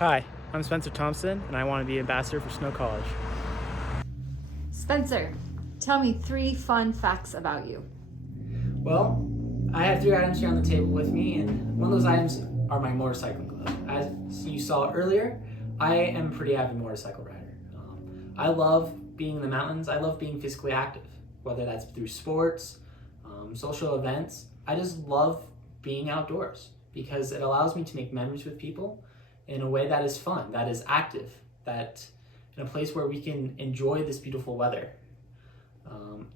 Hi, I'm Spencer Thompson, and I want to be ambassador for Snow College. Spencer, tell me 3 fun facts about you. Well, I have 3 items here on the table with me, and one of those items are my motorcycle gloves. As you saw earlier, I am a pretty avid motorcycle rider. I love being in the mountains. I love being physically active, whether that's through sports, social events. I just love being outdoors because it allows me to make memories with people in a way that is fun, that is active, that in a place where we can enjoy this beautiful weather.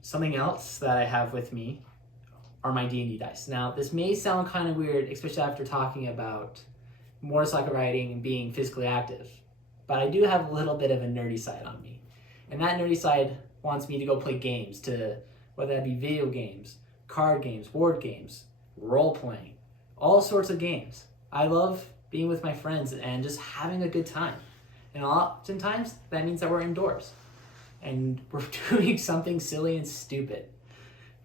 Something else that I have with me are my D&D dice. Now, this may sound kind of weird, especially after talking about motorcycle riding and being physically active, but I do have a little bit of a nerdy side on me. And that nerdy side wants me to go play games, whether that be video games, card games, board games, role-playing, all sorts of games. I love being with my friends and just having a good time. And oftentimes, that means that we're indoors and we're doing something silly and stupid.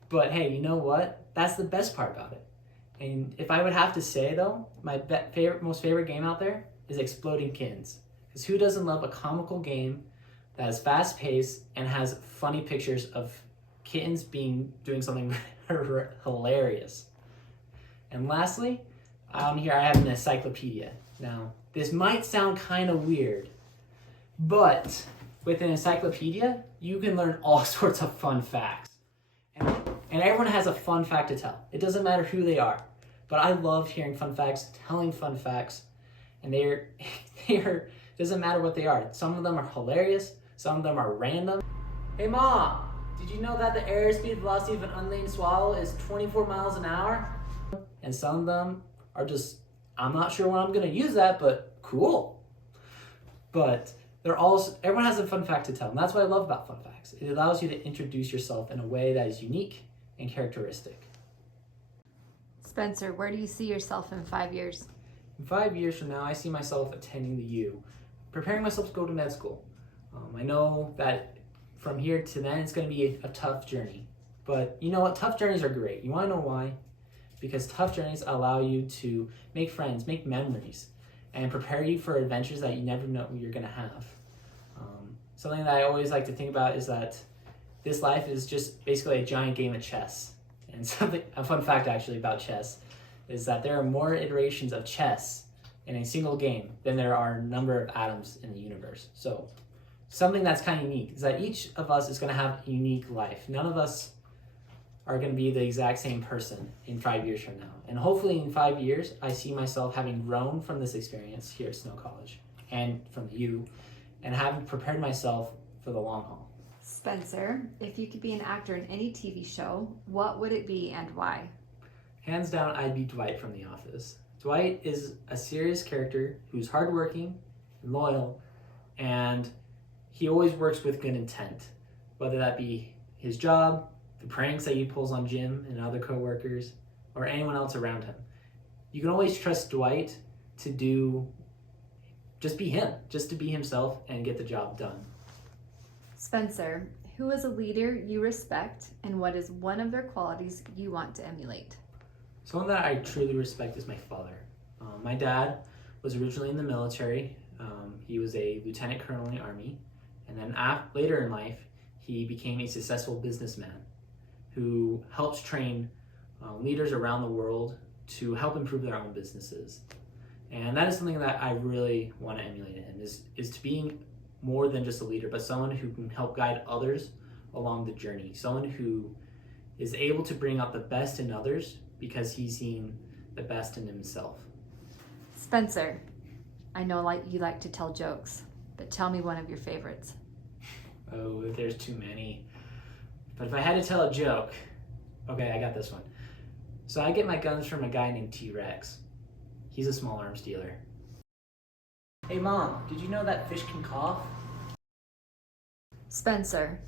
But hey, you know what? That's the best part about it. And if I would have to say though, my most favorite game out there is Exploding Kittens. Because who doesn't love a comical game that is fast paced and has funny pictures of kittens doing something hilarious. And lastly, here I have an encyclopedia. Now, this might sound kind of weird, but with an encyclopedia, you can learn all sorts of fun facts. And everyone has a fun fact to tell. It doesn't matter who they are. But I love hearing fun facts, telling fun facts, and doesn't matter what they are. Some of them are hilarious, some of them are random. Hey Mom, did you know that the airspeed velocity of an unladen swallow is 24 miles an hour? And some of them are just, I'm not sure when I'm gonna use that, but cool. But everyone has a fun fact to tell, and that's what I love about fun facts. It allows you to introduce yourself in a way that is unique and characteristic. Spencer, where do you see yourself in 5 years? In 5 years from now, I see myself attending the U, preparing myself to go to med school. I know that from here to then, it's going to be a tough journey. But you know what? Tough journeys are great. You want to know why? Because tough journeys allow you to make friends, make memories, and prepare you for adventures that you never know you're going to have. Something that I always like to think about is that this life is just basically a giant game of chess. And a fun fact actually about chess is that there are more iterations of chess in a single game than there are a number of atoms in the universe. So something that's kind of unique is that each of us is going to have a unique life. None of us are going to be the exact same person in 5 years from now. And hopefully in 5 years, I see myself having grown from this experience here at Snow College and from the U, and having prepared myself for the long haul. Spencer, if you could be an actor in any TV show, what would it be and why? Hands down, I'd be Dwight from The Office. Dwight is a serious character who's hardworking, loyal, and he always works with good intent, whether that be his job, the pranks that he pulls on Jim and other coworkers, or anyone else around him. You can always trust Dwight to just be him, just to be himself and get the job done. Spencer, who is a leader you respect and what is one of their qualities you want to emulate? Someone that I truly respect is my father. My dad was originally in the military. He was a lieutenant colonel in the Army. And then later in life, he became a successful businessman who helps train leaders around the world to help improve their own businesses. And that is something that I really want to emulate in him, is to being more than just a leader, but someone who can help guide others along the journey. Someone who is able to bring out the best in others because he's seen the best in himself. Spencer, I know you like to tell jokes, but tell me one of your favorites. Oh, there's too many. But if I had to tell a joke, okay, I got this one. So I get my guns from a guy named T-Rex. He's a small arms dealer. Hey Mom, did you know that fish can cough? Spencer,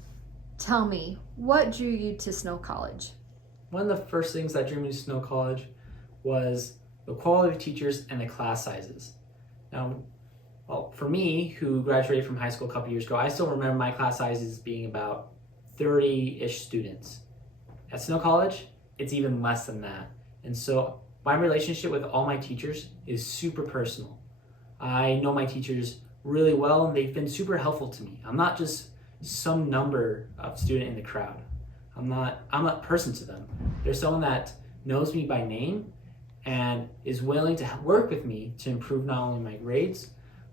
tell me, what drew you to Snow College? One of the first things that drew me to Snow College was the quality of teachers and the class sizes. Now, well, for me, who graduated from high school a couple years ago, I still remember my class sizes being about 30-ish students. At Snow College, it's even less than that. And so my relationship with all my teachers is super personal. I know my teachers really well, and they've been super helpful to me. I'm not just some number of student in the crowd. I'm a person to them. They're someone that knows me by name and is willing to work with me to improve not only my grades,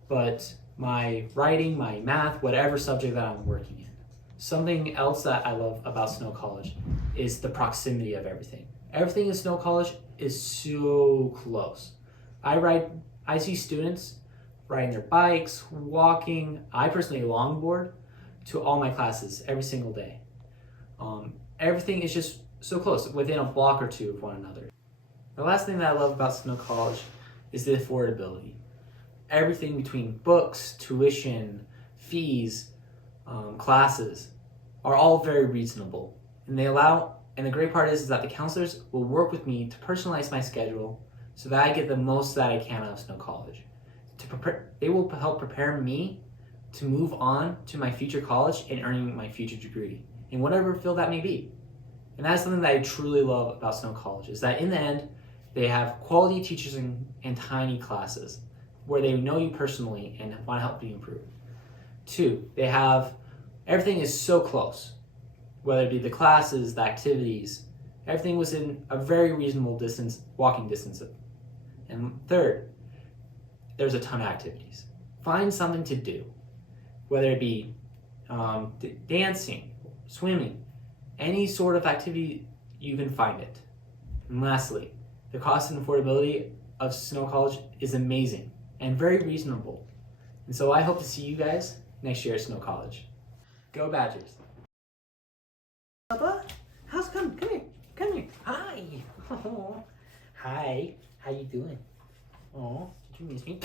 but my writing, my math, whatever subject that I'm working in. Something else that I love about Snow College is the proximity of everything. Everything in Snow College is so close. I see students riding their bikes, walking, I personally longboard to all my classes every single day. Everything is just so close, within a block or two of one another. The last thing that I love about Snow College is the affordability. Everything between books, tuition, fees, classes are all very reasonable. And the great part is that the counselors will work with me to personalize my schedule so that I get the most that I can out of Snow College. They will help prepare me to move on to my future college and earning my future degree in whatever field that may be. And that's something that I truly love about Snow College, is that in the end, they have quality teachers and tiny classes where they know you personally and want to help you improve. 2, everything is so close, whether it be the classes, the activities, everything was in a very reasonable walking distance. And 3rd, there's a ton of activities. Find something to do, whether it be dancing, swimming, any sort of activity, you can find it. And lastly, the cost and affordability of Snow College is amazing and very reasonable. And so I hope to see you guys next year at Snow College. Go Badgers! Bubba, how's it coming? Come here. Hi. Oh, hi. How you doing? Oh, did you miss me?